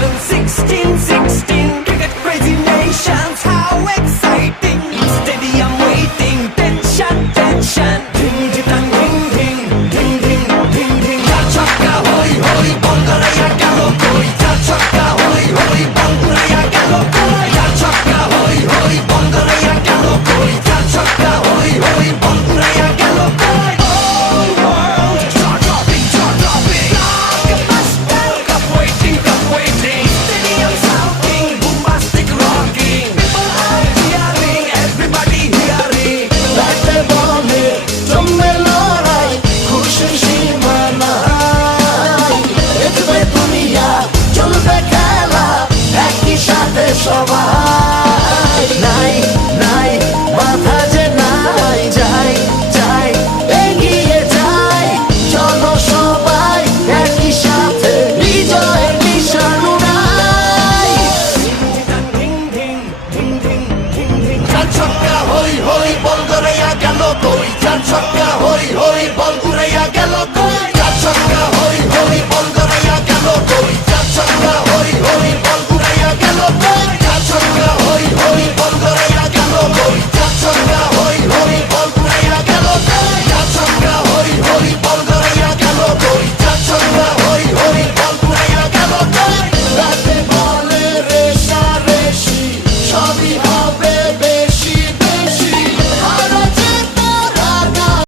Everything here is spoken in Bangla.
nation, 16, cricket crazy nations, how exciting! Stadium waiting, tension, ding ding ding ding ding ding ding ding. Char chakka hoi hoi, bondoraya gelo koi. Char chakka hoi hoi, bondoraya gelo koi. Char chakka hoi hoi, bondoraya gelo koi. Char chakka hoi hoi, bondoraya gelo koi. Whole world jaw-dropping. Blockbuster, cup waiting. Stadium shouting, bombastic rocking. People are cheering, everybody hearing. ব্যাটে বলে জমবে লড়াই, খুশির সীমা নাই। দেখবে দুনিয়া, চলবে খেলা, একই সাথে সবাই। নাই নাই মাথা যে নাই, যাই এগিয়ে যাই। চলো সবাই একই সাথে, বিজয়ের নিশান উড়াই। Ding ding ding ding ding ding. চার ছক্কা হই হই, বল ধরে গেল কই। চার ছক্কা